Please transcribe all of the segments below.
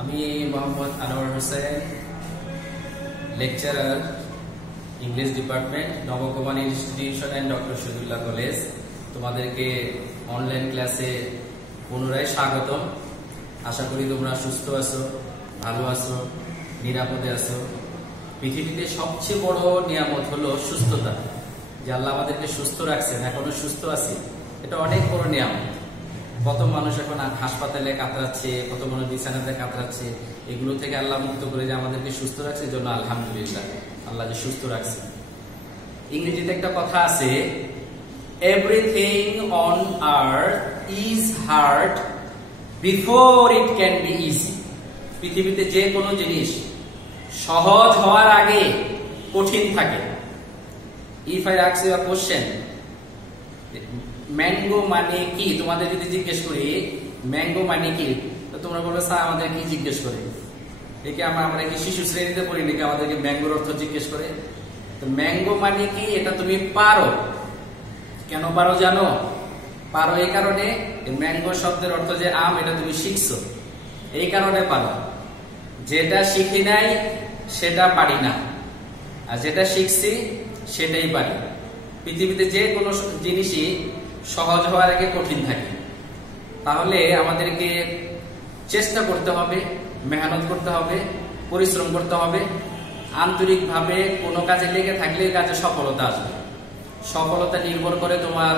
আমি Mohammad Anwar Hossain, lecturer, English department, Nabakumar institution and doctor Shahidullah college. তোমাদেরকে online ক্লাসে পুনরায় স্বাগতম। আশা করি তোমরা সুস্থ আছো, ভালো আছো, নিরাপদে আছো। পৃথিবীতে সবচেয়ে বড় নিয়ামত হলো সুস্থতা, যে আল্লাহ আমাদেরকে সুস্থ রাখছেন, এখনো সুস্থ আছি, এটা অনেক বড় নিয়ামত। কত মানুষ এখন হাসপাতালে কাতরাচ্ছে, কত মানুষ বিছানাতে কাতরাচ্ছে, এগুলো থেকে আল্লাহ মুক্ত করে যে আমাদেরকে সুস্থ রাখছে, এই জন্য আলহামদুলিল্লাহ, আল্লাহ যে সুস্থ রাখছে। ইংরেজিতে একটা কথা আছে, everything on earth is hard before it can be easy. পৃথিবীতে যে কোনো জিনিস সহজ হওয়ার আগে কঠিন থাকে। If I ask you a question, mango মানে কি, তোমাদের যদি জিজ্ঞেস করি ম্যাঙ্গো মানে কি, তো তোমরা বলবে স্যার আমাদের কি জিজ্ঞেস করে, একে আমরা কি শিশু শ্রেণীতে পড়ি নাকি আমাদেরকে ম্যাঙ্গোর অর্থ জিজ্ঞেস করে? তো ম্যাঙ্গো মানে কি, এটা তুমি পারো। কেন পারো জানো? পারো এই কারণে, ম্যাঙ্গো শব্দের অর্থ যে আম, এটা তুমি শিখছো, এই কারণে পারো। যেটা শিখি নাই সেটা পারি না, আর যেটা শিখছি সেটাই পারি। পৃথিবীতে যে কোনো জিনিসই সহজ হওয়ার আগে কঠিন থাকে। তাহলে আমাদেরকে চেষ্টা করতে হবে, মেহনত করতে হবে, পরিশ্রম করতে হবে। আন্তরিকভাবে কোনো কাজে লেগে থাকলে কাজে সফলতা আসবে। সফলতা নির্ভর করে তোমার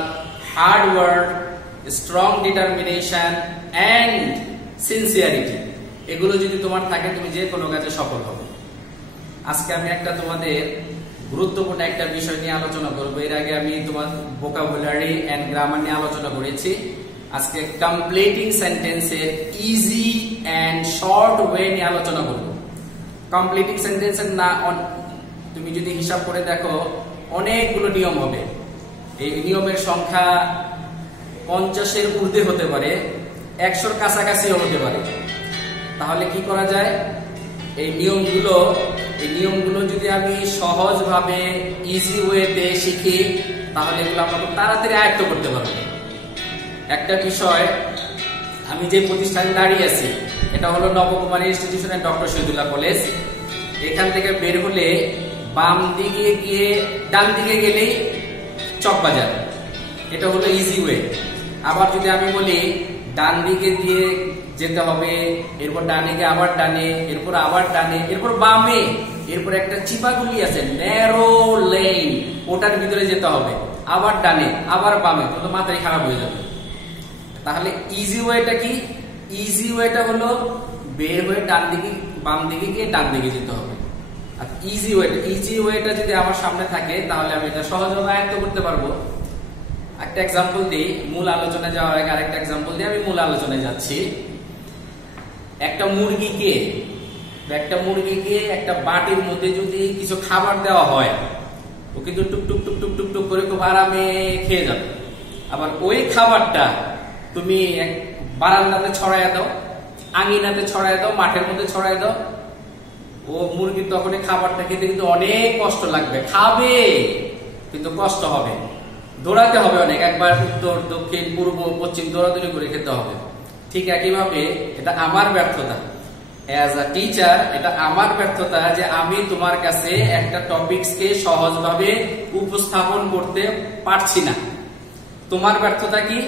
hard work, strong determination and sincerity. এগুলো যদি তোমার থাকে, তুমি যে কোনো কাজে সফল হবে। আজকে আমি একটা তোমাদের গুরুত্বপূর্ণ একটা বিষয় নিয়ে আলোচনা করব। এর আগে আমি তোমার ভোকাবুলারি এন্ড গ্রামার নিয়ে আলোচনা করেছি। আজকে কমপ্লিটিং সেন্টেন্সের ইজি এন্ড শর্ট ওয়ে নিয়ে আলোচনা করব। কমপ্লিটিং সেন্টেন্সের না, তুমি যদি হিসাব করে দেখো অনেকগুলো নিয়ম হবে। এই নিয়মের সংখ্যা 50-এর ঊর্ধ্বে হতে পারে, 100-র কাছাকাছিও হতে পারে। তাহলে কি করা যায়? এই নিয়মগুলো যদি আমি সহজভাবে ইজি ওয়েতে শিখি, তাহলে এগুলো আমরা খুব তাড়াতাড়ি আয়ত্ত করতে পারবো। একটা বিষয়, আমি যে প্রতিষ্ঠানে দাঁড়িয়ে আছি এটা হলো Nabakumar institution and doctor Shahidullah college. এখান থেকে বের হলে বাম দিকে গিয়ে ডান দিকে গেলেই চকবাজার, এটা হলো ইজি ওয়ে। আবার যদি আমি বলি ডান দিকে দিয়ে যেতে হবে, এরপর ডানে গিয়ে আবার ডানে, এরপর আবার ডানে, এরপর বামে, এরপর একটা চিপাগুলি আছে ন্যারো লেন, ওটার ভিতরে যেতে হবে, আবার ডানে আবার বামে, তো মাথায় খারাপ হয়ে যাবে। তাহলে ইজি ওয়েটা কি? ইজি ওয়েটা হলো বের হয়ে ডান দিকে বাম দিকে গিয়ে ডান দিকে যেতে হবে। আর ইজি ওয়েটা যদি আমার সামনে থাকে, তাহলে আমি এটা সহজভাবে আয়ত্ত করতে পারবো। একটা এক্সাম্পল দিই, মূল আলোচনায় যাওয়ার আগে আরেকটা এক্সাম্পল দিয়ে আমি মূল আলোচনায় যাচ্ছি। একটা মুরগিকে একটা বাটির মধ্যে যদি কিছু খাবার দেওয়া হয়, ও কিন্তু টুকটুক টুকটুক টুকটুক করে খুব আরামে খেয়ে যাবে। আবার ওই খাবারটা তুমি বারান্দাতে ছড়াইয়া দাও, আঙিনাতে ছড়াইয়া দাও, মাঠের মধ্যে ছড়াইয়া দাও, ও মুরগি তখন খাবারটা খেতে কিন্তু অনেক কষ্ট লাগবে, খাবে কিন্তু কষ্ট হবে, দৌড়াতে হবে অনেক, একবার উত্তর দক্ষিণ পূর্ব পশ্চিম দৌড়াদৌড়ি করে খেতে হবে। ঠিক একইভাবে এটা আমার ব্যর্থতা, অ্যাজ আ টিচার এটা আমার ব্যর্থতা যে আমি তোমার কাছে একটা টপিকসকে সহজভাবে উপস্থাপন করতে পারছি না। তোমার ব্যর্থতা কি?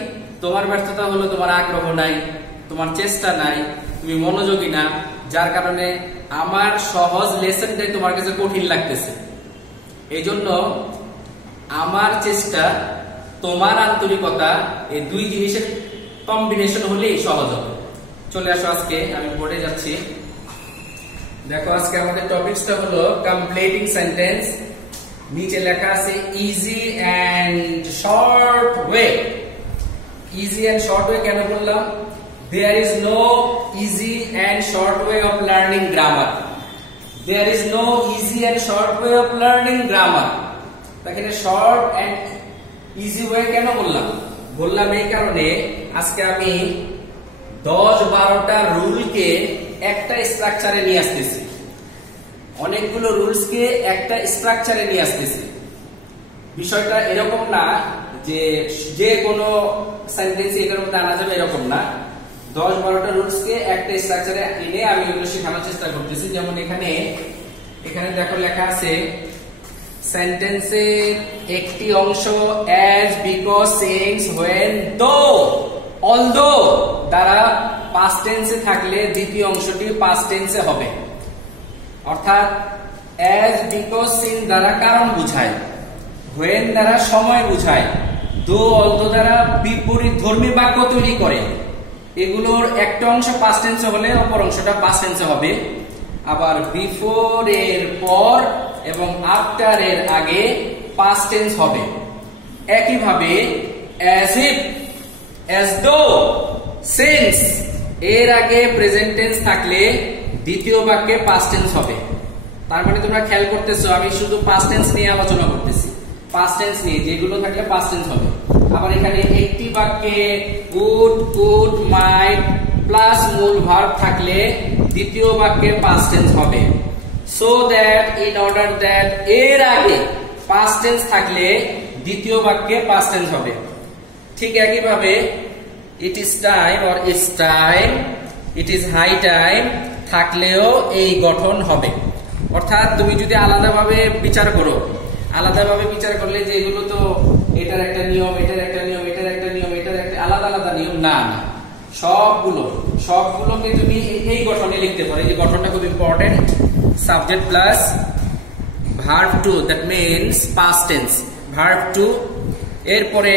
তোমার ব্যর্থতা হলো তোমার আগ্রহ নাই, তোমার চেষ্টা নাই, তুমি মনোযোগী না, যার কারণে আমার সহজ লেসনটাই তোমার কাছে কঠিন লাগতেছে। এই জন্য আমার চেষ্টা, তোমার আন্তরিকতা, এই দুই জিনিসের কম্বিনেশন হলেই সহজ হবে। চলে আসো, আজকে আমি বোর্ডে যাচ্ছি। দেখো আজকে আমাদের টপিকসটা হলো কমপ্লিটিং সেন্টেন্স। নিচে লেখা আছে easy and short way. Easy and short way কেন বললাম? There is no easy and short way of learning grammar. There is no easy and short way of learning grammar. এখানে শর্ট এন্ড ইজি ওয়ে কেন বললাম এই কারণে, আজকে আমি 10-12টা রুলকে একটা স্ট্রাকচারে নিয়ে আসতেছি, অনেকগুলো রুলসকে একটা স্ট্রাকচারে নিয়ে আসতেছি। বিষয়টা এরকম না যে কোনো সেন্টেন্স এটার মধ্যে আনা যাবে, এরকম না। 10-12টা রুলস কে একটা স্ট্রাকচারে এনে আমি এগুলো শেখানোর চেষ্টা করতেছি। যেমন এখানে দেখো লেখা আছে সেন্টেন্সের একটি অংশ as, because, since, when, though, although দ্বারা past tense এ থাকলে দ্বিতীয় অংশটি past tense এ হবে। অর্থাৎ as, because, since দ্বারা কারণ বোঝায়, when দ্বারা সময় বোঝায়, though, although দ্বারা বিপরীতধর্মী বাক্য তৈরি করে। এগুলোর একটা অংশ past tense হলে অপর অংশটা past tense হবে। আবার বিফোর এর পর এবং আফটার এর আগে past tense হবে। একইভাবে as if, as though, since এর আগে প্রেজেন্ট টেন্স থাকলে দ্বিতীয় বাক্যে past tense হবে। তার মানে তোমরা খেয়াল করতেছো আমি শুধু past tense নিয়ে আলোচনা করতেছি, past tense নিয়ে যেগুলো থাকলে past tense হবে। আবার এখানে একটি বাক্যে would, could, might প্লাস মূল ভার্ব থাকলে দ্বিতীয় বাক্যে past tense হবে। so that, in order that এর আগে past tense থাকলে দ্বিতীয় বাক্যে past tense হবে। ঠিক একই ভাবে it is time or it's time, it is high time থাকলেও এই গঠন হবে। অর্থাৎ তুমি যদি আলাদাভাবে বিচার করলে যে এগুলো তো এটার একটা নিয়ম, এটার একটা নিয়ম, এটার একটা নিয়ম, এটার একটা আলাদা নিয়ম, না, সবগুলোকে তুমি এই গঠনে লিখতে পারো। এই গঠনটা খুব important, subject plus verb two, that means past tense, verb two, এরপরে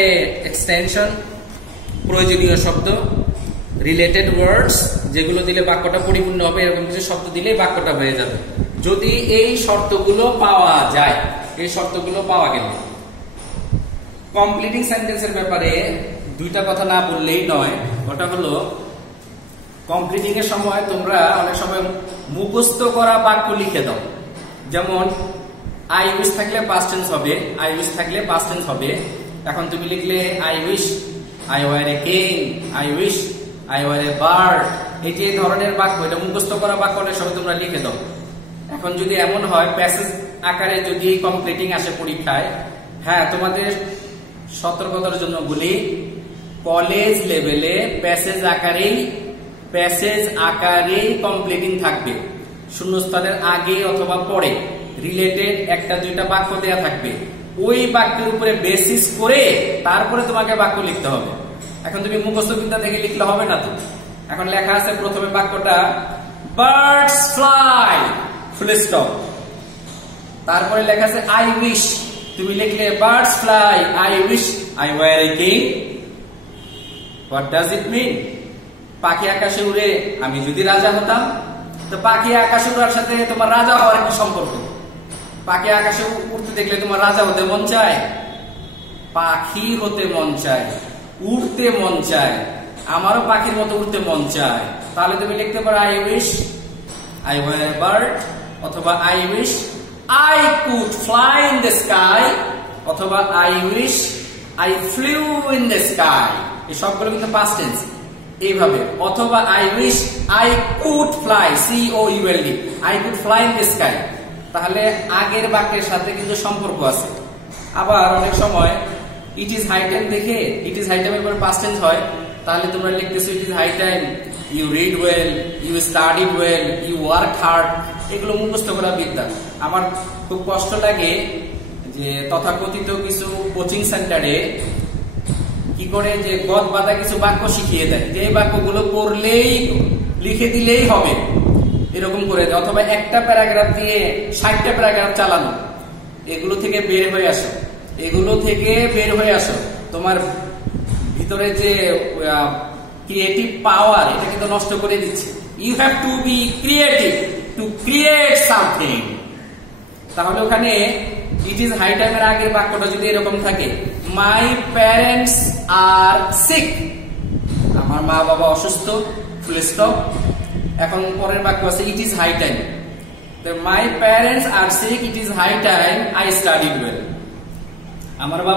এক্সটেনশন, প্রয়োজনীয় শব্দ, রিলেটেড ওয়ার্ডস যেগুলো দিলে বাক্যটা পরিপূর্ণ হবে, এরকম কিছু শব্দ দিলেই বাক্যটা হয়ে যাবে যদি এই শর্তগুলো পাওয়া যায়। এই শর্তগুলো পাওয়া গেলে কমপ্লিটিং সেন্টেন্সের ব্যাপারে দুইটা কথা না বললেই নয়। ওটা হলো কমপ্লিটিং এর সময় তোমরা অনেক সময় মুখস্থ করা বাক্য লিখে দাও। যেমন আই উইশ থাকলে পাস্ট টেন্স হবে, আই উইশ থাকলে পাস্ট টেন্স হবে। এখন তুমি লিখলে I wish I were a king, I wish I were a bird, এই যে ধরনের বাক্য, এটা মুখস্থ করা বাক্য অনেক সময় তোমরা লিখে দাও। এখন যদি এমন হয় প্যাসেজ আকারে যদি কমপ্লিটিং আসে পরীক্ষায়, হ্যাঁ তোমাদের সতর্কতার জন্য বলি কলেজ লেভেলে প্যাসেজ আকারেই কমপ্লিটিং থাকবে। শূন্যস্থানের আগে অথবা পরে রিলেটেড একটা দুইটা বাক্য দেয়া থাকবে, ওই বাক্যের উপরে বেসিস করে তারপরে তোমাকে বাক্য লিখতে হবে। এখন তুমি মুখস্থ বিদ্যা থেকে লিখলে হবে না তো। এখন লেখা আছে প্রথমে বাক্যটা বার্ডস ফ্লাই, ফুল স্টপ। তারপরে লেখা আছে আই উইশ, তুমি লিখলে birds fly I wish I were a king. What does it mean? পাখি আকাশে উড়ে আমি যদি রাজা হতাম। তো পাখি আকাশে উড়ার সাথে তোমার রাজা হওয়ার কি সম্পর্ক? পাখি আকাশে উড়তে দেখলে তোমার রাজা হতে মন চায়? পাখি হতে মন চায়, উড়তে মন চায়, আমারও পাখির মতো উড়তে মন চায়। তাহলে তুমি লিখতে পারো I wish I were a bird, অথবা I wish I could fly in the sky, অথবা I wish I flew in the sky. এই সবগুলো কিন্তু পাস্ট টেন্স। এইভাবে অথবা I wish I could fly, COULD, I could fly in the sky. তাহলে আগের বাক্যের সাথে কিন্তু সম্পর্ক আছে। আবার অনেক সময় ইট ইজ হাই টাইম দেখে ইট ইজ হাই টাইমের পর পাস্ট টেন্স হয়, তাহলে তোমরা লিখতেছো it is high time you read well, you studied well, you work hard. এগুলো মুখস্থ করা বিদ্যা। আমার খুব কষ্ট লাগে যে তথাকথিত কিছু কোচিং সেন্টারে কি করে যে গদ বাঁধা কিছু বাক্য শিখিয়ে দেয়, যে এই বাক্যগুলো পড়লেই লিখে দিলেই হবে, এরকম করে দেয়। অথবা একটা প্যারাগ্রাফ দিয়ে 60টা প্যারাগ্রাফ চালানো। এগুলো থেকে বের হয়ে আসো। তোমার ভিতরে যে ক্রিয়েটিভ পাওয়ার, এটা কিন্তু নষ্ট করে দিচ্ছে। You have to be creative to create something. তাহলে ওখানে ইট ইজ হাই টাইমের আগের বাক্যটা যদি এরকম থাকে, মাই প্যারেন্টস আর সিক, আমার মা বাবা অসুস্থ, ফুল স্টপ। এখন পরের বাক্য আছে it is high time, my parents are sick, it is high time I studied well. আমার মা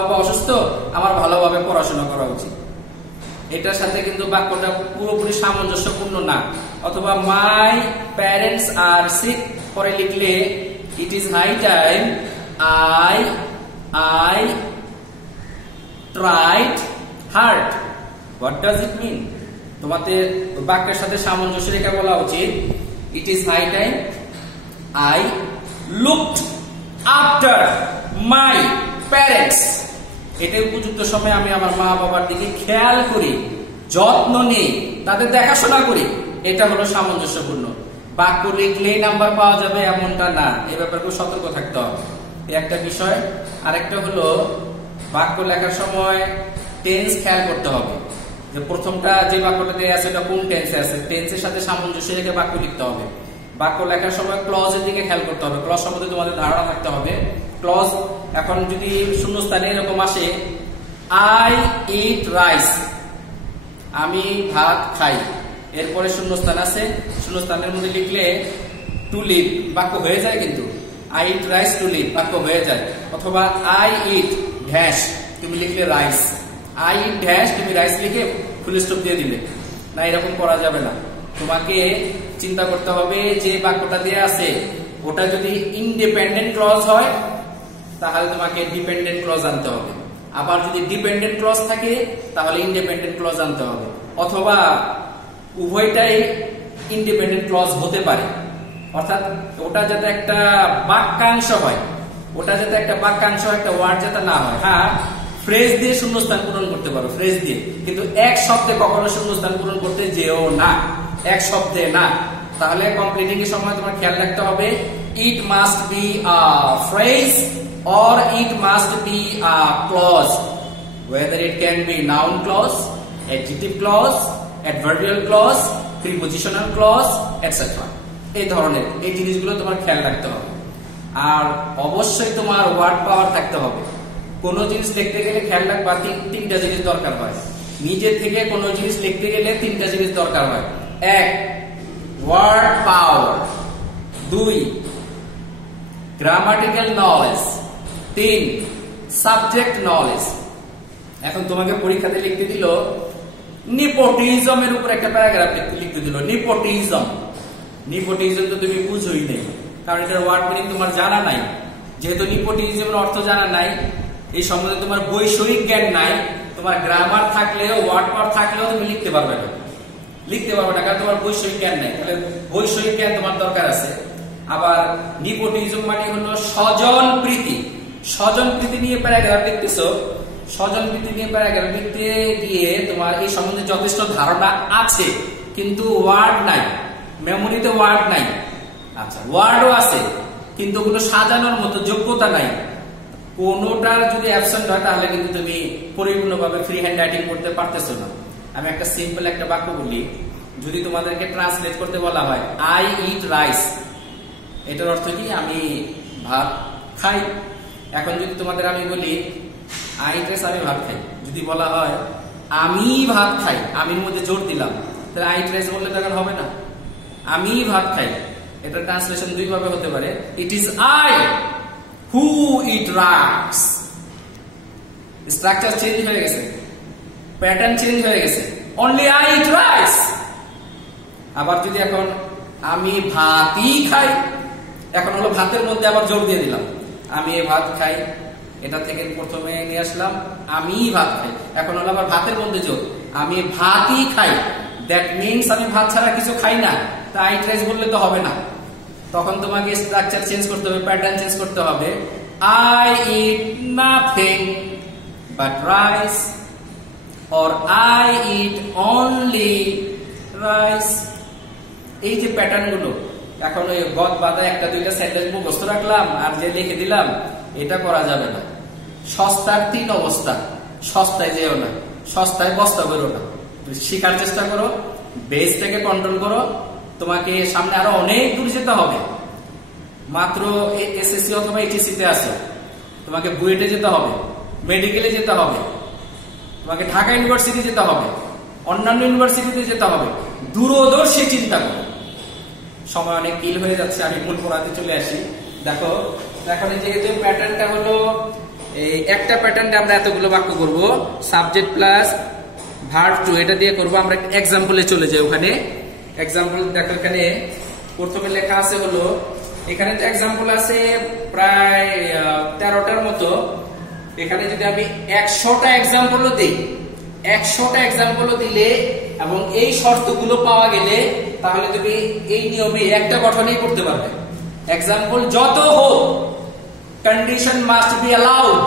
বাবা অসুস্থ, আমার ভালোভাবে পড়াশোনা করা উচিত। এটার সাথে কিন্তু বাক্যটা পুরোপুরি সামঞ্জস্যপূর্ণ না। অথবা মাই প্যারেন্টস আর সিক পরে লিখলে it is high time I tried hard. What does it mean? তোমাদের বাক্যের সাথে সামঞ্জস্য রেখে বলা উচিত it is high time I looked after my parents. এটা উপযুক্ত সময় আমি আমার মা বাবার দিকে খেয়াল করি, যত্ন নেই, তাদের দেখাশোনা করি। এটা হলো সামঞ্জস্যপূর্ণ। বাক্য লিখলেই নাম্বার পাওয়া যাবে এমনটা না, এই ব্যাপারে খুব সতর্ক থাকতে হবে, একটা বিষয়। আরেকটা হলো বাক্য লেখার সময় টেন্স খেয়াল করতে হবে, যে প্রথমটা যে বাক্যটা দেয়া আছে ওটা কোন টেন্সে আছে, টেন্সের সাথে সামঞ্জস্য রেখে বাক্য লিখতে হবে। বাক্য লেখার সময় ক্লজের দিকে খেয়াল করতে হবে, ক্লজ সম্বন্ধে তোমাদের ধারণা থাকতে হবে। ক্লজ এখন যদি শূন্যস্থানে এরকম আসে আই ইট রাইস, আমি ভাত খাই, এরপরে শূন্যস্থান আছে, শূন্যস্থানের মধ্যে লিখলে টু লিভ বাক্য হয়ে যায়, কিন্তু I eat rice to live বাক্য হয়ে যায়। অথবা আই ইট ড্যাশ তুমি লিখলে রাইস, আই ইট ড্যাশ তুমি রাইস লিখে ফুল স্টপ দিয়ে দিলে না, এরকম করা যাবে না। তোমাকে চিন্তা করতে হবে যে বাক্যটা দেয়া আছে ওটা যদি ইন্ডিপেন্ডেন্ট ক্লজ হয় তাহলে তোমাকে ডিপেন্ডেন্ট ক্লজ আনতে হবে, আবার যদি ডিপেন্ডেন্ট ক্লজ থাকে তাহলে ইন্ডিপেন্ডেন্ট ক্লজ আনতে হবে, অথবা উভয়টাই ইন্ডিপেন্ডেন্ট ক্লজ হতে পারে। অর্থাৎ ওটা যাতে একটা বাক্যাংশ হয়, ওটা যাতে একটা বাক্যাংশ, একটা ওয়ার্ড যাতে না হয়। হ্যাঁ, ফ্রেজ দিয়ে শূন্যস্থান পূরণ করতে পারো, ফ্রেজ দিয়ে, কিন্তু এক শব্দে কখনো শূন্যস্থান পূরণ করতে যেও না, এক শব্দে না। তাহলে কমপ্লিটিং এর সময় তোমার খেয়াল রাখতে হবে it must be a phrase or it must be a clause, whether it can be noun clause, adjective clause, adverbial clause, prepositional clause, etc. এই ধরনের এই জিনিসগুলো তোমার খেয়াল রাখতে হবে। আর অবশ্যই তোমার ওয়ার্ড পাওয়ার থাকতে হবে। কোনো জিনিস লিখতে গেলে খেয়াল রাখবা তিনটা জিনিস দরকার হয়, নিজে থেকে কোনো জিনিস লিখতে গেলে তিনটা জিনিস দরকার হয়। এক, ওয়ার্ড পাওয়ার। দুই, গ্রামাটিক্যাল নলেজ। তিন, সাবজেক্ট নলেজ। এখন তোমাকে পরীক্ষাতে লিখতে দিল নিপোটিজমের উপর একটা প্যারাগ্রাফ লিখতে দিল, নিপোটিজম। নিপোটিজম তো তুমি বুঝোই নেই, কারণ এটার ওয়ার্ড মিনিং তোমার জানা নাই। যেহেতু নিপোটিজমের অর্থ জানা নাই, এই সম্বন্ধে তোমার বৈষয়িক জ্ঞান নাই, তোমার গ্রামার থাকলেও ওয়ার্ড পাওয়ার থাকলেও তুমি লিখতে পারবে না, কারণ তোমার বৈষয়িক জ্ঞান নাই। তাহলে বৈষয়িক জ্ঞান তোমার দরকার আছে। আবার নিপোটিজম মানে হলো স্বজন প্রীতি। স্বজন প্রীতি নিয়ে প্যারাগ্রাফ লিখতেছো, স্বজন প্রীতি নিয়ে প্যারাগ্রাফ লিখতে গিয়ে তোমার এই সম্বন্ধে যথেষ্ট ধারণা আছে, কিন্তু ওয়ার্ড নাই, মেমোরিতে ওয়ার্ড নাই। আচ্ছা, ওয়ার্ডও আছে কিন্তু ওগুলো সাজানোর মতো যোগ্যতা নাই। কোনোটার যদি অ্যাবসেন্ট হয় তাহলে কিন্তু তুমি পরিপূর্ণভাবে ফ্রি হ্যান্ড রাইটিং করতে পারতেছো না। আমি একটা সিম্পল একটা বাক্য বলি, যদি তোমাদেরকে ট্রান্সলেট করতে বলা হয় আই ইট রাইস, এটার অর্থ কি? আমি ভাত খাই। এখন যদি তোমাদের আমি বলি আই ইট রাইস, আমি ভাত খাই, যদি বলা হয় আমি ভাত খাই, আমির মধ্যে জোর দিলাম, তাহলে আই ইট রাইস বললে তখন হবে না, আমি ভাত খাই। এটা ট্রান্সলেশন দুই ভাবে হতে পারে, it is I who eat rice. Structure change হয়ে গেছে, প্যাটার্ন চেঞ্জ হয়ে গেছে, অনলি আই ইট রাইস। আবার যদি এখন আমি ভাতই খাই, এখন হলো ভাতের মধ্যে আবার জোর দিয়ে দিলাম, আমি ভাত খাই, এটা থেকে প্রথমে নিয়ে আসলাম আমি ভাত খাই, এখন হলো আবার ভাতের মধ্যে জোর, আমি ভাতই খাই। দ্যাট মিনস আমি ভাত ছাড়া কিছু খাই না, তা আই ইট রাইস বললে তো হবে না। তখন তোমাকে স্ট্রাকচার চেঞ্জ করতে হবে, প্যাটার্ন চেঞ্জ করতে হবে। I eat nothing but rice, or I eat only rice। এই যে প্যাটার্ন গুলো, এখন ওই গদ বাঁধা একটা দুইটা সেন্টেন্স মুখস্থ রাখলাম আর যে লিখে দিলাম, এটা করা যাবে না। সস্তার তিন অবস্থা, সস্তায় যেও না, সস্তায় বস্তা করো না, শিখার চেষ্টা করো, বেসটাকে কন্ট্রোল করো। তোমাকে সামনে আরো অনেক দূর যেতে হবে, মাত্র এসএসসি অথবা এইচএসসি তে আসো, তোমাকে বুয়েটে যেতে হবে, মেডিকেলে যেতে হবে, তোমাকে ঢাকা ইউনিভার্সিটি যেতে হবে, অন্যান্য ইউনিভার্সিটিতে যেতে হবে। দূরদর্শী চিন্তা করো। সময় অনেক কিল হয়ে যাচ্ছে, আমি মূল পড়াতে চলে আসি। দেখো এখন যেহেতু প্যাটার্নটা হলো এই একটা প্যাটার্নে আমরা এতগুলো বাক্য করব, সাবজেক্ট প্লাস ভার্ব টু, এটা দিয়ে করব আমরা। এক্সাম্পলে চলে যাই, ওখানে এক্সাম্পল দেখো, এখানে প্রথমে লেখা আছে হলো, এখানে তো এক্সাম্পল আছে প্রায় 13টার মতো। এখানে যদি আমি 100টা এক্সাম্পলও দিই, 100টা এক্সাম্পলও দিলে এবং এই শর্তগুলো পাওয়া গেলে তাহলে তুমি এই নিয়মে একটা গঠনই করতে পারবে। এক্সাম্পল যত হোক, condition must be allowed,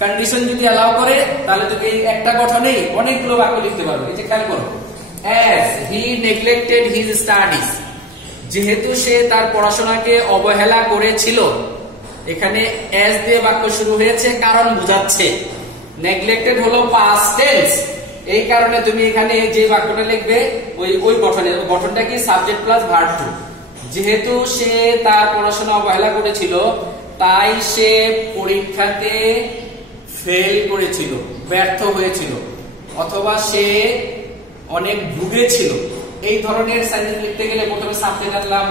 condition যদি অ্যালাউ করে তাহলে তুমি এই একটা গঠনেই অনেকগুলো বাক্য লিখতে পারবে। এই যে খেয়াল করো, as he neglected his studies, যেহেতু সে তার পড়াশোনাকে অবহেলা করেছিল। এখানে as দিয়ে বাক্য শুরু হয়েছে, কারণ বোঝাচ্ছে। নেগলেক্টেড হলো পাস্ট টেন্স, এই কারণে তুমি এখানে যে বাক্যটা লিখবে ওই গঠনটা কি সাবজেক্ট প্লাস ভার্ব টু। যেহেতু সে তার পড়াশোনা অবহেলা করেছিল তাই সে পরীক্ষাতে ফেল করেছিল, ব্যর্থ হয়েছিল, অথবা সে অনেক ভুগেছিল। এই ধরনের সেন্টেন্স লিখতে গেলে প্রথমে সাবজেক্ট আনলাম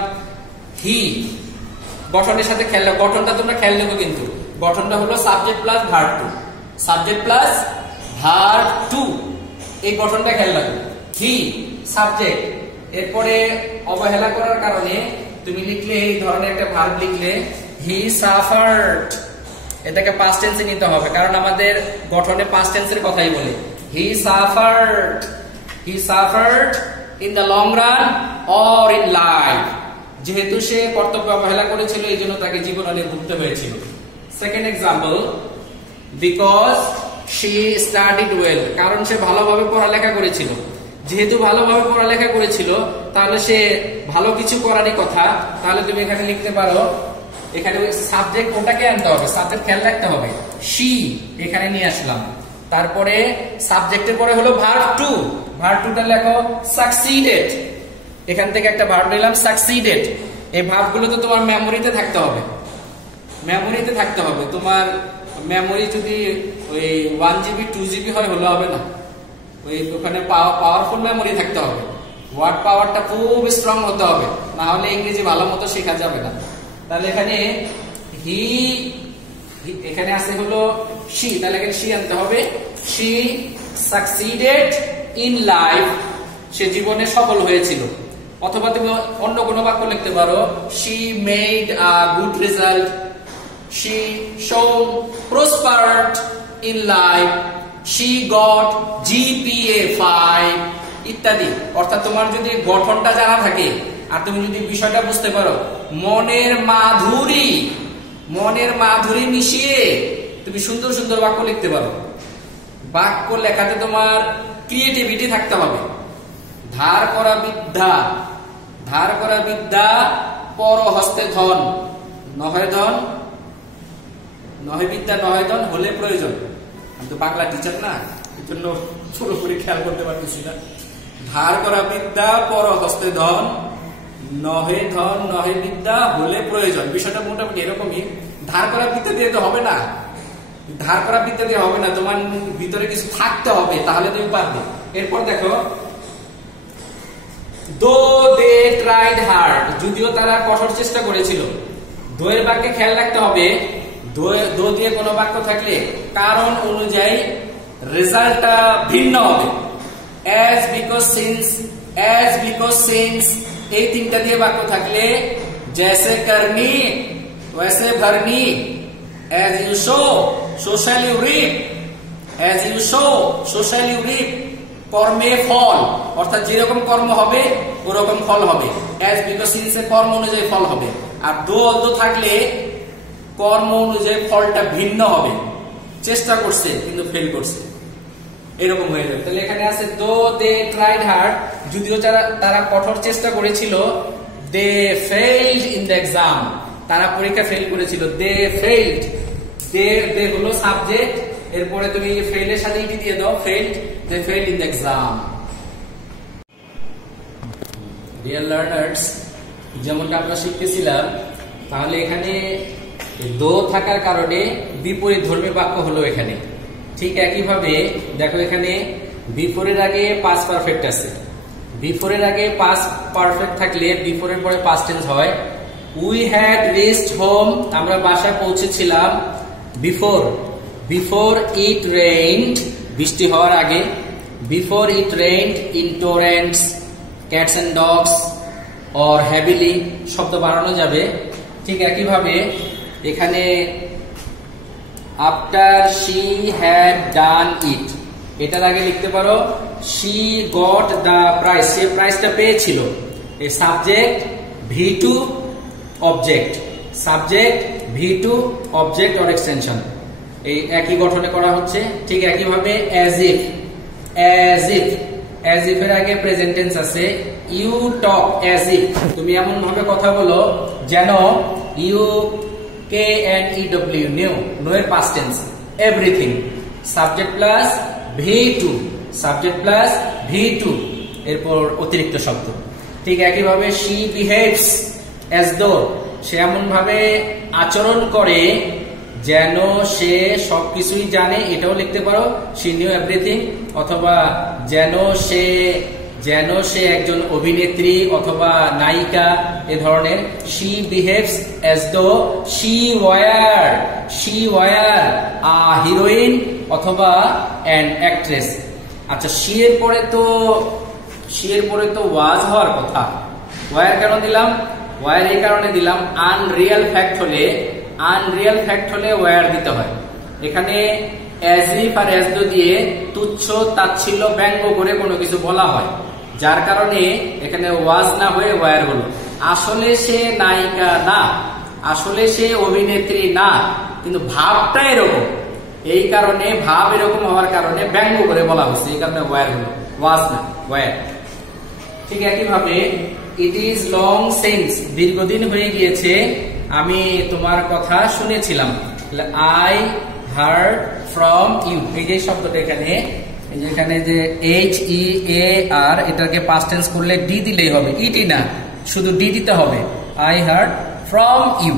হি, গঠনের সাথে খেয়াল, গঠনটা তোমরা খেয়াল নেবো, কিন্তু গঠনটা হলো subject plus verb two, subject plus verb two, এই গঠনটা খেয়াল রাখবে। হি সাবজেক্ট, এরপরে অবহেলা করার কারণে তুমি লিখলে এই ধরনের একটা ভার্ব লিখলে হি সাফার্ড, এটাকে পাস্ট টেন্সে নিতে হবে কারণ আমাদের গঠনে পাস্ট টেন্সের কথাই বলে। হি suffered, he suffered in the long run or in life, যেহেতু সে কর্তব্য অবহেলা করেছিল এই জন্য তাকে জীবনে ভুগতে হয়েছিল। Second example, because she studied well, কারণ সে ভালোভাবে পড়ালেখা করেছিল। যেহেতু ভালোভাবে পড়ালেখা করেছিল তাহলে সে ভালো কিছু করারই কথা, তাহলে তুমি এখানে লিখতে পারো, এখানে সাবজেক্ট ওটাকে আনতে হবে, সাবজেক্ট খেয়াল রাখতে হবে, শি এখানে নিয়ে আসলাম। তারপরে সাবজেক্টের পরে হলো ভার্ব টু, ভার্ব টুটা লেখো সাকসিডেড, এখান থেকে একটা ভার্ব নিলাম সাকসিডেড। এই ভার্বগুলো তো তোমার মেমোরিতে থাকতে হবে, মেমোরিতে থাকতে হবে। তোমার মেমোরি যদি ওই 1 GB 2 GB হয় হলে হবে না, ওই ওখানে পাওয়ারফুল মেমোরি থাকতে হবে, ওয়ার্ড পাওয়ারটা খুব স্ট্রং হতে হবে, না হলে ইংরেজি ভালো মতো শেখা যাবে না। তাহলে এখানে হি, এখানে আছে হলো শি, তাহলে এখানে শি আনতে হবে। শি সাকসিডেড ইন লাইফ, সে জীবনে সফল হয়েছিল। অথবা তুমি অন্য কোনো বাক্য লিখতে পারো, she made a good result, she shone prospered in life, she got GPA 5 ইত্যাদি। অর্থাৎ তোমার যদি গঠনটা জানা থাকে আর তুমি যদি বিষয়টা বুঝতে পারো, মনের মাধুরী মিশিয়ে তুমি সুন্দর সুন্দর বাক্য লিখতে পারো। বাক্য লেখাতে তোমার ক্রিয়েটিভিটি থাকতে হবে। ধার করা বিদ্যা পর হস্তে ধন, নহে বিদ্যা নহে ধন হলে প্রয়োজন। আমি তো বাংলা টিচার না, এই জন্য পুরোপুরি খেয়াল করতে পারতেছি না। ধার করা বিদ্যা পর হস্তে ধন, নহে ধন নহে বিদ্যা হলে প্রয়োজন। বিষয়টা মোটামুটি এরকমই। ধার করা বিদ্যা দিয়ে তো হবে না, ধার করা বিদ্যা দিয়ে হবে না, তোমার ভিতরে কিছু থাকতে হবে, তাহলে তুমি পারবে। এরপর দেখো, দো দে ট্রাইড হার্ড, যদিও তারা কঠোর চেষ্টা করেছিল। দোয়ের বাক্যে খেয়াল রাখতে হবে, দো দিয়ে কোনো বাক্য থাকলে কারণ অনুযায়ী রেজাল্টটা ভিন্ন হবে। as because since এই তিনটা দিয়ে বাক্য থাকলে जैसे करनी वैसे भरनी, as you sow so shall you reap, as you sow so shall you reap, কর্মে ফল, অর্থাৎ যেরকম কর্ম হবে ওরকম ফল হবে। as because since এর কর্ম অনুযায়ী ফল হবে। আর দো থাকলে কর্ম অনুযায়ী ফলটা ভিন্ন হবে। চেষ্টা করছে কিন্তু ফেল করছে, এরকম হয়ে যাবে। তাহলে এখানে আছে দো দে ট্রাইড হার্ড, যদিও তারা কঠোর চেষ্টা করেছিল। দে ফেইলড ইন দ্য এক্সাম, তারা পরীক্ষা ফেল করেছিল। দে ফেইলড, দে হলো সাবজেক্ট, এরপরে তুমি ফেইলের সাথে ইটি দিয়ে দাও, failed, they failed in the exam. Dear learners, যেমনটা আমরা শিখতেছিলাম, তাহলে এখানে দো থাকার কারণে বিপরীত ধর্মী বাক্য হলো এখানে। ঠিক একইভাবে দেখো, এখানে বিফোরের আগে পাস্ট পারফেক্ট আছে। বিফোরের আগে পাস্ট পারফেক্ট থাকলে বিফোরের পরে পাস্ট টেন্স হয়। উই হ্যাড রিচড হোম, আমরা বাসায় পৌঁছেছিলাম। বিফোর ইট রেইনড, বৃষ্টি হওয়ার আগে। Before it rained in torrents, cats and dogs or heavily, শব্দ বাড়ানো যাবে। ঠিক একইভাবে এখানে after she had done it, এটার আগে লিখতে পারো she got the prize, সে প্রাইজটা পেয়েছিল। এই subject V2 object, subject V2 object or extension, এই একই গঠনে করা হচ্ছে। ঠিক একইভাবে as if, as if এর আগে প্রেজেন্ট টেন্স আছে, you talk as if, তুমি এমন ভাবে কথা বলো যেন, you KNEW, নো এর past tense, everything, subject plus V2, subject plus V2, এরপর অতিরিক্ত শব্দ। ঠিক একইভাবে she behaves as though, সে এমন ভাবে আচরণ করে যেন সে সবকিছুই জানে, এটাও লিখতে পারো she knew everything, অথবা যেন সে একজন অভিনেত্রী অথবা নায়িকা, এ ধরনের। she behaves as though she were a heroine অথবা an actress। আচ্ছা, she এর পরে তো was হওয়ার কথা, were কেন দিলাম? were এই কারণে দিলাম, আনরিয়াল ফ্যাক্ট হলে were দিতে হয়। এখানে as if R as though দিয়ে তুচ্ছ তাচ্ছিল্য ব্যঙ্গ করে কোনো কিছু বলা হয়, যার কারণে এখানে was না হয়ে were হলো। আসলে সে নায়িকা না, আসলে সে অভিনেত্রী না, কিন্তু ভাবটা এরকম, এই কারণে ভাব এরকম হওয়ার কারণে ব্যঙ্গ করে বলা হচ্ছে, এই কারণে were হলো, was না, were। ঠিক একইভাবে ইট ইজ লং সিন্স, দীর্ঘদিন হয়ে গিয়েছে আমি তোমার কথা শুনেছিলাম, আই হার্ড ফ্রম ইউ, এই যে শব্দটা এখানে, এখানে যে HEAR, এটাকে পাস্ট টেন্স করলে ডি দিলেই হবে, ইটি না, শুধু ডি দিতে হবে। I heard from you,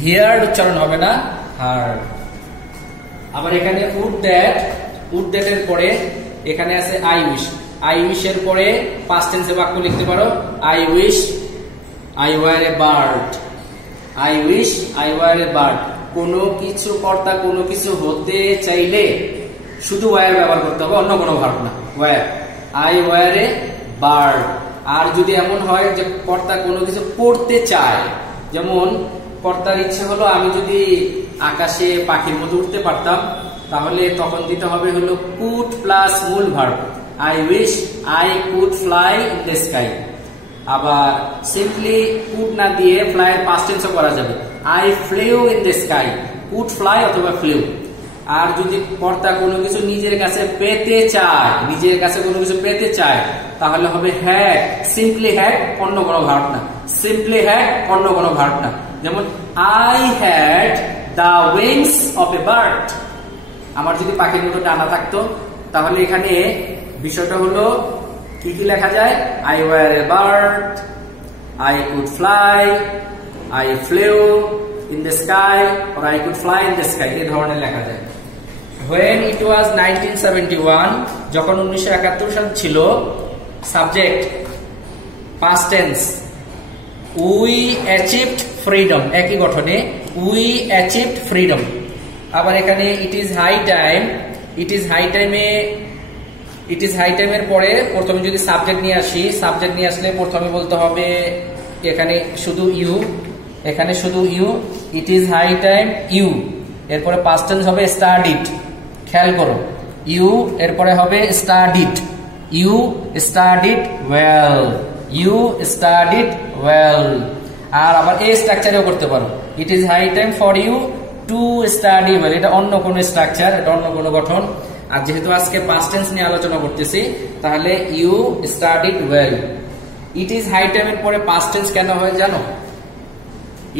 heard উচ্চারণ হবে না, হার্ড। আবার এখানে উড দ্যাট এর পরে এখানে আছে আই উইশ এর পরে পাস্ট টেন্সে বাক্য লিখতে পারো, I wish I were a bird, I wish I were a bird. কোনো কিছু কর্তা কোনো কিছু হতে চাইলে শুধু ওয়ার ব্যবহার করতে হবে, অন্য কোনো ভার্ব না, were, I were a bird. আর যদি এমন হয় যে কর্তা কোনো কিছু করতে চায়, যেমন কর্তার ইচ্ছে হলো আমি যদি আকাশে পাখির মতো উঠতে পারতাম, তাহলে তখন দিতে হবে হলো কুড প্লাস মূল verb, I wish I could fly in the sky. আবার সিম্পলি কুড না দিয়ে ফ্লাই এর পাস্ট টেন্সও করা যাবে, I flew in the sky, could fly অথবা ফ্লিউ। আর যদি কর্তা কোনো কিছু নিজের কাছে পেতে চায়, তাহলে হবে হ্যাড, সিম্পলি হ্যাড, অন্য কোনো ভার্ব না, সিম্পলি হ্যাড, অন্য কোনো ভার্ব না। যেমন I had the wings of a bird, আমার যদি পাখির মতো ডানা থাকতো, তাহলে এখানে বিষয়টা হলো কি লেখা যায়, I were a bird, I could fly, I flew in the sky, or I could fly in the sky, এই ধরনের লেখা যায়। When it was 1971, যখন 1971 সাল ছিল, subject past tense, we achieved freedom, একই গঠনে, we achieved freedom। আবার এখানে it is high time এর পরে প্রথমে যদি সাবজেক্ট নিয়ে আসলে প্রথমে বলতে হবে এখানে শুধু you, it is high time you, এরপরে পাস্ট টেন্স হবে স্টাডিড, খেয়াল করো, ইউ এরপরে হবে স্টাডিড, ইউ স্টাডিড ওয়েল, আর আবার এই স্ট্রাকচারেও করতে পারো, it is high time for you to study well, এটা অন্য কোনো স্ট্রাকচার, এটা অন্য কোনো গঠন। আর যেহেতু আজকে পাস্ট টেন্স নিয়ে আলোচনা করতেছি, তাহলে you studied well. It is high time এর পরে পাস্ট টেন্স কেন হয় জানো?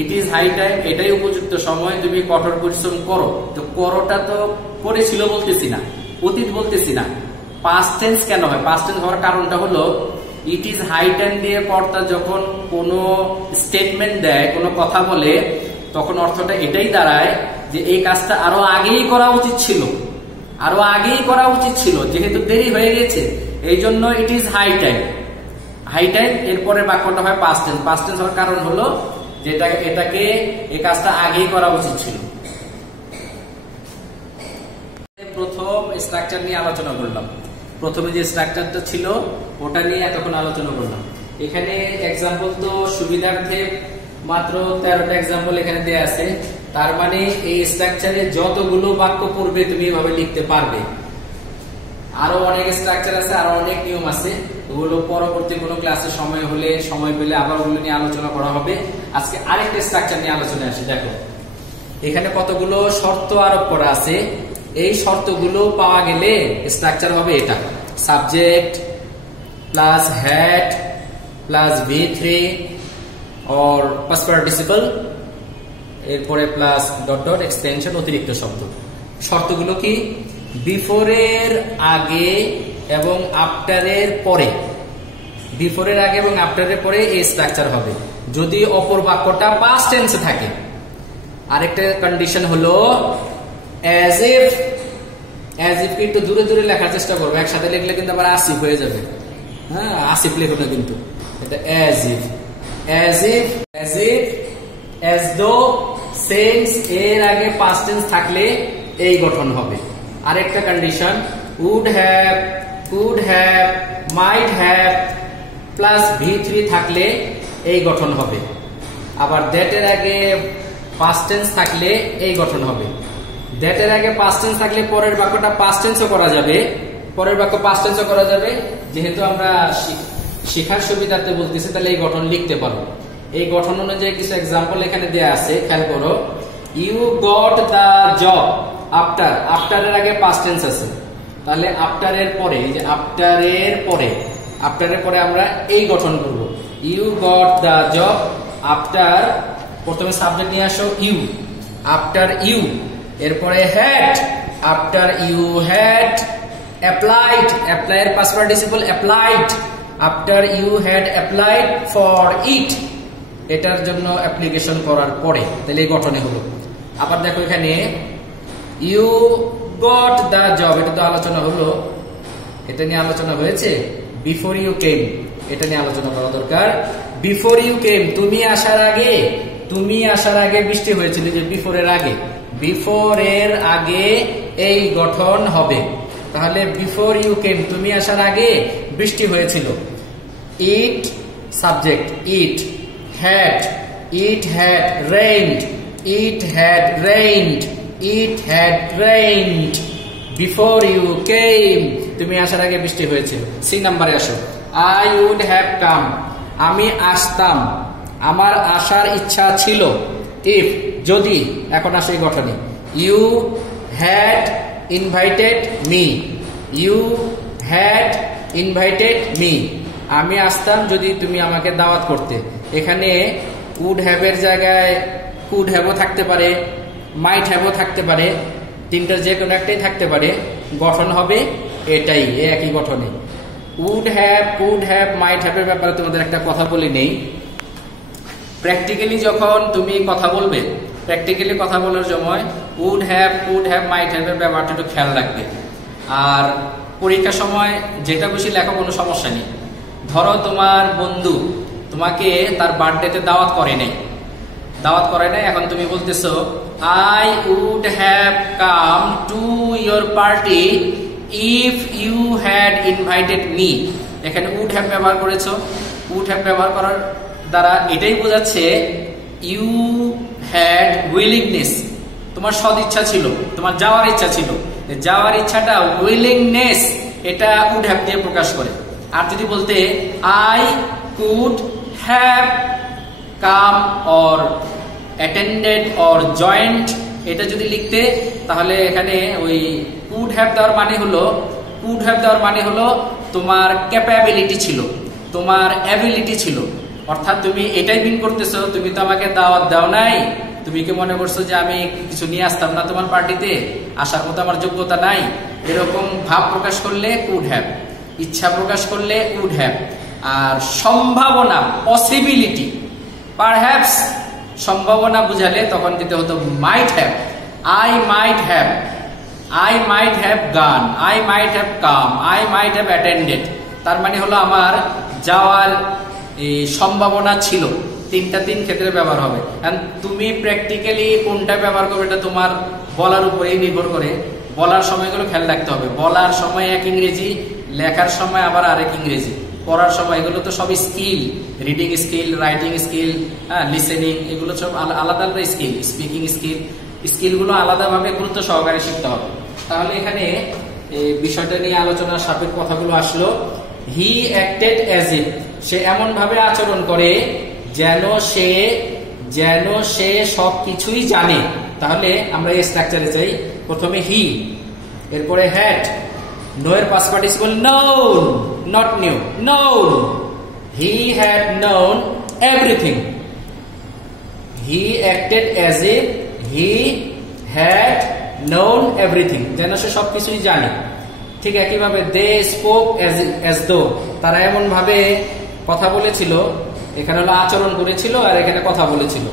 ইট ইজ হাই টাইম, এটাই উপযুক্ত সময় তুমি কঠোর পরিশ্রম করো, তো করোটা তো করেছিল বলতেছি না, অতীত বলতেছি না। পাস্ট টেন্স কেন হয়? পাস্ট টেন্স হওয়ার কারণটা হলো ইট ইজ হাই টাইম দিয়ে কর্তা যখন কোনো স্টেটমেন্ট দেয়, কোনো কথা বলে, তখন অর্থটা এটাই দাঁড়ায় যে এই কাজটা আরো আগেই করা উচিত ছিল, যেহেতু দেরি হয়ে গেছে, এই জন্য ইট ইজ হাই টাইম। এরপরে বাক্যটা হয় পাস্ট টেন্স। পাস্ট টেন্স হওয়ার কারণ হলো যেটা এটাকে এই কাজটা আগেই করা উচিত ছিল। প্রথম স্ট্রাকচার নিয়ে আলোচনা করলাম, প্রথমে যে স্ট্রাকচারটা ছিল ওটা নিয়ে এতক্ষণ আলোচনা করলাম। এখানে এক্সাম্পল তো সুবিধার্থে মাত্র 13টা এক্সাম্পল এখানে দেয়া আছে, তার মানে এই স্ট্রাকচারে যতগুলো বাক্য পড়বে তুমি এভাবে লিখতে পারবে। আরো অনেক স্ট্রাকচার আছে, আরো অনেক নিয়ম আছে, ওগুলো পরবর্তী কোনো ক্লাসে সময় পেলে আবার ওগুলো নিয়ে আলোচনা করা হবে। আজকে আরেকটা স্ট্রাকচার নিয়ে আলোচনা আসি। দেখো এখানে কতগুলো শর্ত আরোপ করা আছে, এই শর্তগুলো পাওয়া গেলে স্ট্রাকচার হবে এটা: subject plus had plus V3 or past participle, এরপরে প্লাস ডট ডট এক্সটেনশন অতিরিক্ত শব্দ। শর্তগুলো কি? বিফোরের আগে এবং আফটারের পরে, বিফোরের আগে এবং আফটারের পরে এই স্ট্রাকচার হবে যদি অপর বাক্যটা পাস্ট টেন্সে থাকে। আরেকটা কন্ডিশন হলো অ্যাজ ইফ। অ্যাজ ইফ একটু দূরে দূরে লেখার চেষ্টা করবো, একসাথে লিখলে কিন্তু আবার আসিফ হয়ে যাবে। হ্যাঁ, আসিফ লেখো না কিন্তু, এটা as if. As if, as if, as though, sense এর আগে পাস্ট টেন্স থাকলে এই গঠন হবে। আরেকটা condition would have, could have, might have plus V3 থাকলে এই গঠন হবে। আবার দ্যাট এর আগে পাস্ট টেন্স থাকলে এই গঠন হবে। দ্যাট এর আগে পাস্ট টেন্স থাকলে পরের বাক্যটা পাস্ট টেন্সও করা যাবে, পরের বাক্য পাস্ট টেন্সও করা যাবে। যেহেতু আমরা শেখার সুবিধার্থে বলতেছি, তাহলে এই গঠন লিখতে পারো। এই গঠন অনুযায়ী কিছু এক্সাম্পল এখানে দেয়া আছে, খেয়াল করো। You got the job after, আফটারের আগে পাস্ট টেন্স আছে, তাহলে আফটারের পরে, এই যে আফটারের পরে, আফটারের পরে আমরা এই গঠন করব। You got the job after, প্রথমে সাবজেক্ট নিয়ে আসো ইউ, আফটার ইউ, এরপরে had, after you had applied, অ্যাপ্লাইয়ের past participle applied, after you had applied for it, এটার জন্য অ্যাপ্লিকেশন করার পরে, তাহলে এই গঠনে হলো। আবার দেখো এখানে ইউ গট দা জব, এটা তো আলোচনা হলো, এটা নিয়ে আলোচনা হয়েছে। বিফোর ইউ কেম, এটা নিয়ে আলোচনা করা দরকার। বিফোর ইউ কেম, তুমি আসার আগে, তুমি আসার আগে বৃষ্টি হয়েছিল, যে বিফোরের আগে, বিফোরের আগে এই গঠন হবে। তাহলে বিফোর ইউ কেম, তুমি আসার আগে বৃষ্টি হয়েছিল। It subject it, had, it had rained, it had rained, it had rained before you came, তুমি আসার আগে বৃষ্টি হয়েছিল। সি নাম্বারে আসো। আই উড হ্যাভ কাম, আমি আসতাম, আমার আসার ইচ্ছা ছিল। ইফ যদি, এখন আসে এই গঠনে। You had invited me, you had invited me, আমি আসতাম যদি তুমি আমাকে দাওয়াত করতে। এখানে উড হ্যাভ এর জায়গায় কুড হ্যাভও থাকতে পারে, মাইট হ্যাভও থাকতে পারে, তিনটার যে কোনো একটাই থাকতে পারে। গঠন হবে এটাই, একই গঠনে। উড হ্যাভ, কুড হ্যাভ, মাইট হ্যাভের ব্যাপারে তোমাদের একটা কথা বলে নেই। প্র্যাকটিক্যালি যখন তুমি কথা বলবে, প্র্যাকটিক্যালি কথা বলার সময় উড হ্যাভ, কুড হ্যাভ, মাইট হ্যাভের ব্যাপারটা একটু খেয়াল রাখবে। আর পরীক্ষার সময় যেটা খুশি লেখো, কোনো সমস্যা নেই। ধরো তোমার বন্ধু তোমাকে তার বার্থডেতে দাওয়াত করে নাই, দাওয়াত করে নাই, এখন তুমি বলতেছো I would have come to your party if you had invited me. এখানে উড হ্যাভ ব্যবহার করেছো। উড হ্যাভ ব্যবহার করার দ্বারা এটাই বোঝাচ্ছে ইউ হ্যাড উইলিংনেস, তোমার সদিচ্ছা ছিল, তোমার যাওয়ার ইচ্ছা ছিল। যাওয়ার ইচ্ছাটা উইলিংনেস, এটা উড হ্যাভ দিয়ে প্রকাশ করে। আর যদি বলতে I could have come or attended or joined, এটা যদি লিখতে, তাহলে এখানে ওই কুড হ্যাভ দেওয়ার মানে হলো, কুড হ্যাভ দেওয়ার মানে হলো তোমার ক্যাপাবিলিটি ছিল, তোমার অ্যাবিলিটি ছিল। অর্থাৎ তুমি এটাই মিন করতেছো, তুমি তো আমাকে দাওয়াত দাও নাই, তুমি কি মনে করছো যে আমি কিছু নিয়ে আসতাম না তোমার পার্টিতে, আসার মতো আমার যোগ্যতা নাই, এরকম ভাব প্রকাশ করলে কুড হ্যাভ, ইচ্ছা প্রকাশ করলে উড হ্যাভ। আর সম্ভাবনা, পসিবিলিটি, পারহ্যাপস, সম্ভাবনা বুঝালে তখন দিতে হতো might have. I might have, I might have gone, I might have come, I might have attended, তার মানে হলো আমার যাওয়ার সম্ভাবনা ছিল। তিন ক্ষেত্রে ব্যবহার হবে। তুমি প্র্যাকটিক্যালি কোনটা ব্যবহার করবে এটা তোমার বলার উপরেই নির্ভর করে। বলার সময়গুলো খেয়াল রাখতে হবে। বলার সময় এক ইংরেজি, লেখার সময় আবার আরেক ইংরেজি, পড়ার সময়, এগুলো তো সব skill, reading skill, writing skill, listening, এগুলো সব আলাদা আলাদা স্কিল। স্পিকিং স্কিল, স্কিলগুলো আলাদাভাবে গুরুত্ব সহকারে শিখতে হবে। তাহলে এখানে এই বিষয়টা নিয়ে আলোচনার সাপেক্ষ কথাগুলো আসলো। হি অ্যাক্টেড অ্যাজ ইফ, সে এমন ভাবে আচরণ করে যেন সে সবকিছুই জানে। তাহলে আমরা এই স্ট্রাকচারে চাই, প্রথমে হি, এরপরে হ্যাড, নো এর past participle known, not knew, known. He had known everything. He acted as if he had known everything, যেন সে সবকিছুই জানে। ঠিক একইভাবে they spoke as though, তারা এমন ভাবে কথা বলেছিল, এখানে হলো আচরণ করেছিল আর এখানে কথা বলেছিল।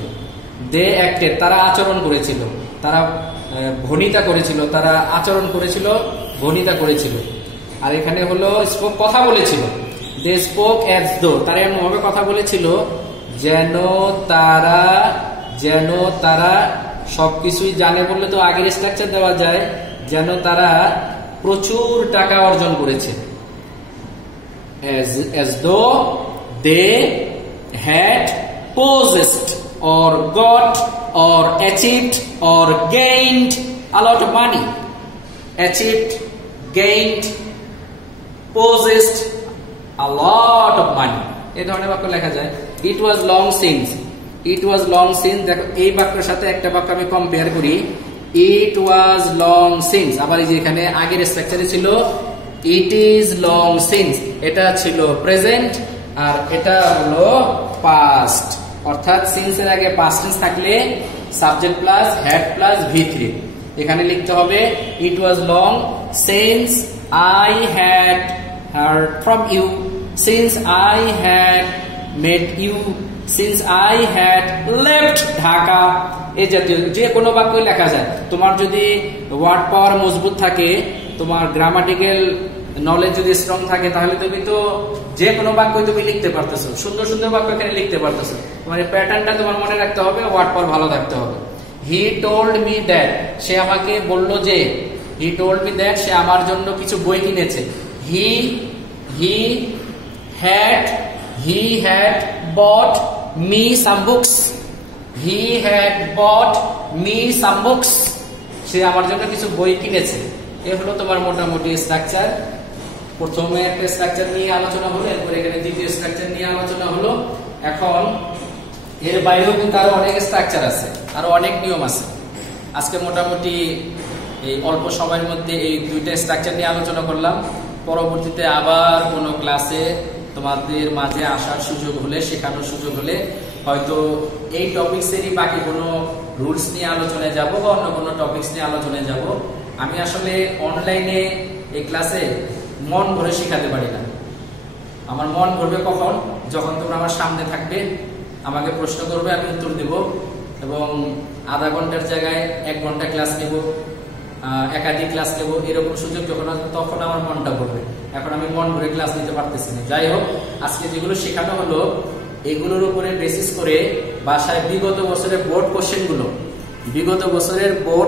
they acted, তারা আচরণ করেছিল, তারা ভনিতা করেছিল, তারা আচরণ করেছিল, ভনিতা করেছিল। আর এখানে হলো স্পোক, কথা বলেছিল। they spoke as though, তারা এমন ভাবে কথা বলেছিল যেন তারা সবকিছুই জানে। বললে তো আগের স্ট্রাকচার দেওয়া যায়, যেন তারা প্রচুর টাকা অর্জন করেছে। as though they had possessed or got or achieved or gained a lot of money. Achieved, gained, possessed a lot of money. এই ধরনের বাক্য লেখা যায়। It was long since, it was long since, দেখো এই বাক্যের সাথে একটা বাক্য আমি কম্পেয়ার করি। It was long since, আবার এই যে এখানে আগের স্ট্রাকচারে ছিল it is long since, এটা ছিল প্রেজেন্ট আর এটা হলো পাস্ট। অর্থাৎ সিন্স এর আগে পাস্ট টেন্স থাকলে subject plus had plus V3। এখানে লিখতে হবে it was long since I had heard from you, since I had met you, since I had left Dhaka। এই জাতীয় যে কোনো বাক্যই লেখা যায়। তোমার যদি ওয়ার্ড পাওয়ার মজবুত থাকে, তোমার গ্রামাটিক্যাল নলেজ যদি স্ট্রং থাকে, তাহলে তুমি তো যে কোনো বাক্যই তুমি লিখতে পারতেছো, সুন্দর সুন্দর বাক্য এখানে লিখতে পারতেছো। তোমার প্যাটার্নটা তোমার মনে রাখতে হবে, ওয়ার্ড পাওয়ার ভালো থাকতে হবে। হি টোল্ড মি দ্যাট, সে আমাকে বললো যে, হি টোল্ড মি দ্যাট, সে আমার জন্য কিছু বই কিনেছে। হি had bought me some books. He had bought me some books. সে আমার জন্য কিছু বই কিনেছে। এই হলো তোমার মোটামুটি স্ট্রাকচার। প্রথমে একটা স্ট্রাকচার নিয়ে আলোচনা হলো, এরপরে এখানে দ্বিতীয় স্ট্রাকচার নিয়ে আলোচনা হলো। এখন এর বাইরেও কিন্তু আরো অনেক স্ট্রাকচার আছে, আরো অনেক নিয়ম আছে। আজকে মোটামুটি এই অল্প সময়ের মধ্যে এই দুইটা স্ট্রাকচার নিয়ে আলোচনা করলাম। পরবর্তীতে আবার কোনো ক্লাসে তোমাদের মাঝে আসার সুযোগ হলে, শেখানোর সুযোগ হলে হয়তো এই টপিকসেরই বাকি কোনো রুলস নিয়ে আলোচনায় যাব বা অন্য কোনো টপিকস নিয়ে আলোচনায় যাব। আমি আসলে অনলাইনে এই ক্লাসে মন ভরে শেখাতে পারি না। আমার মন ভরবে কখন? যখন তোমরা আমার সামনে থাকবে, আমাকে প্রশ্ন করবে, আমি উত্তর দেব, এবং আধা ঘন্টার জায়গায় 1 ঘন্টা ক্লাস নেব, একাধিক ক্লাস নেব, এরকম সুযোগ যখন আসবে তখন আমার মনটা ভরবে। এখন আমি মন ভরে ক্লাস নিতে পারতেছি না। যাই হোক, আজকে যেগুলো শেখানো হলো এগুলোর উপরে বেসিস করে বাসায় বিগত বছরের বোর্ড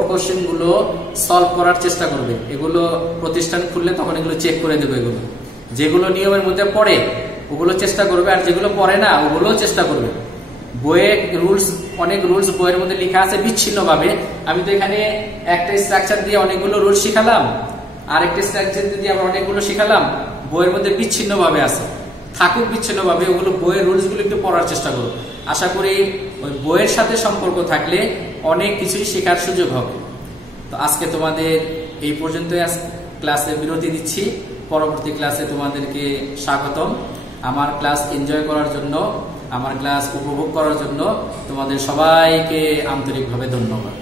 কোশ্চেনগুলো সলভ করার চেষ্টা করবে। এগুলো প্রতিষ্ঠান খুললে তখন এগুলো চেক করে দেবে। এগুলো যেগুলো নিয়মের মধ্যে পড়ে ওগুলো চেষ্টা করবে, আর যেগুলো পড়ে না ওগুলো চেষ্টা করবে। বইয়ের রুলস, অনেক রুলস বইয়ের মধ্যে লেখা আছে বিচ্ছিন্ন ভাবে। আমি তো এখানে একটা স্ট্রাকচার দিয়ে অনেকগুলো রুলস শিখালাম, আরেকটা স্ট্রাকচার দিয়ে আবার অনেকগুলো শিখালাম। বইয়ের মধ্যে বিচ্ছিন্ন ভাবে আছে, থাকুক বিচ্ছিন্ন ভাবে। ওগুলো বইয়ের রুলস গুলো একটু পড়ার চেষ্টা করো। আশা করি ওই বইয়ের সাথে সম্পর্ক থাকলে অনেক কিছুই শেখার সুযোগ হবে। তো আজকে তোমাদের এই পর্যন্ত ক্লাসে বিরতি দিচ্ছি। পরবর্তী ক্লাসে তোমাদেরকে স্বাগতম। আমার ক্লাস এনজয় করার জন্য, আমার ক্লাস উপভোগ করার জন্য তোমাদের সবাইকে আন্তরিকভাবে ধন্যবাদ।